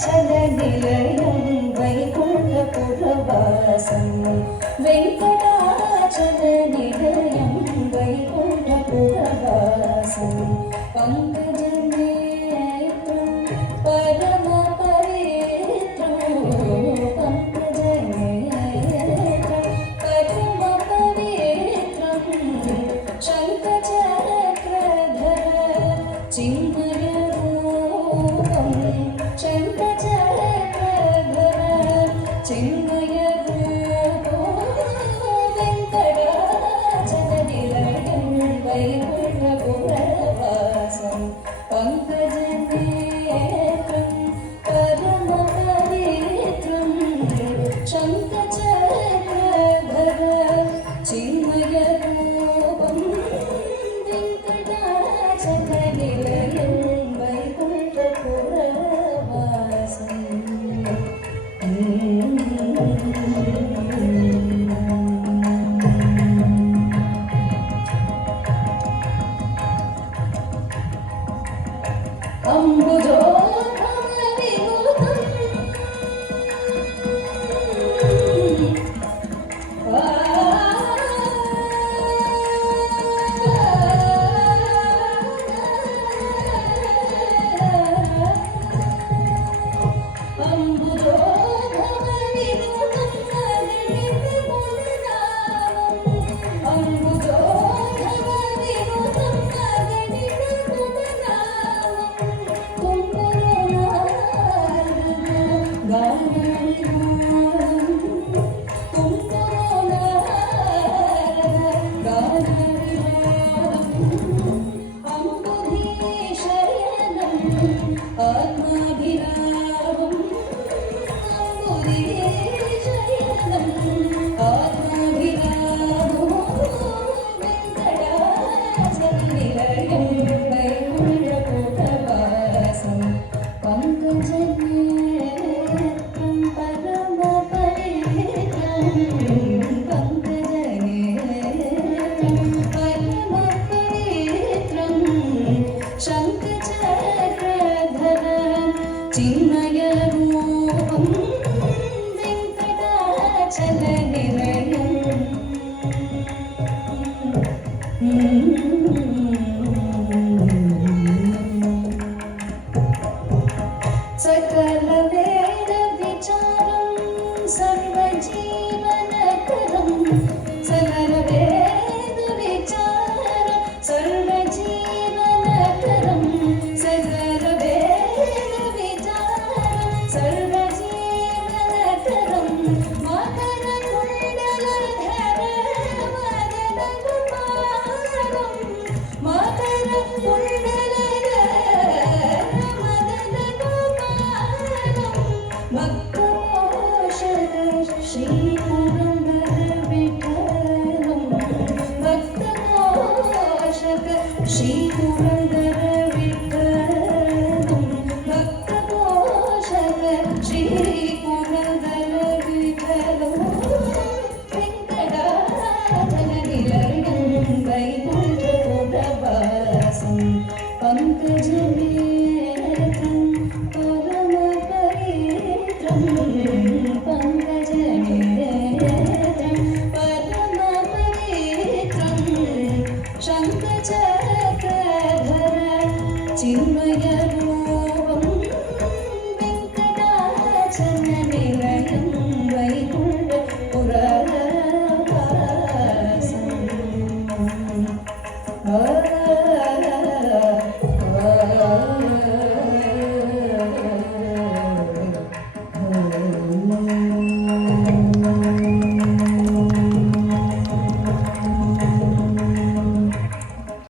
వెంకటాచలనిలయం వైకుంఠపురవాసం వెంకటాచలనిలయం వైకుంఠపురవాసం పంకజనేత్రం పరమ పవిత్రం పంకజనేత్రం పరమ పవిత్రం శంఖచక్రధర చిన్మయ రూపం శంఖచక్రధర చిన్మయ రూపం వెంకటాచలనిలయం వైకుంఠపురవాసం పంకజనేత్రం పరమ పవిత్రం శంఖచక్రధర చిన్మయ రూపం వెంకటాచలనిలయం వైకుంఠపురవాసం అంబుజోధరవినుతం ఆత్మాభిరామం అంబుదీశయనం ఆత్మాభిరామం వెంకటాచలనిలయం వైకుంఠపురవాసం పంకజనేత్రం పరమ పవిత్రం పంకజనేత్రం పరమ పవిత్రం శంఖచక్రధర చిన్మయ రూపం వెంకటాచలనిలయం సకల వేద విచారం సర్వజీవనకరం సకల వేద విచారం సర్వజీవనకరం సకల వేద విచారం సర్వజీవనకరం మకర కుండలధర మదన కుమారం మకర కుండలధర మదన కుమారం భక్తపోషక శ్రీ పురందర విఠలం భక్తపోషక శ్రీ పురందర విఠలం భక్తపోషక శ్రీ పురందర విఠలం వెంకటాచలనిలయం వైకుంఠపురవాసం పంకజనేత్రం పరమ పవిత్రం పంకజనేత్రం పరమ పవిత్రం శంఖచక్రధర చిన్మయ రూపం వెంకటాచలనిలయం వైకుంఠపురవాసం ఆ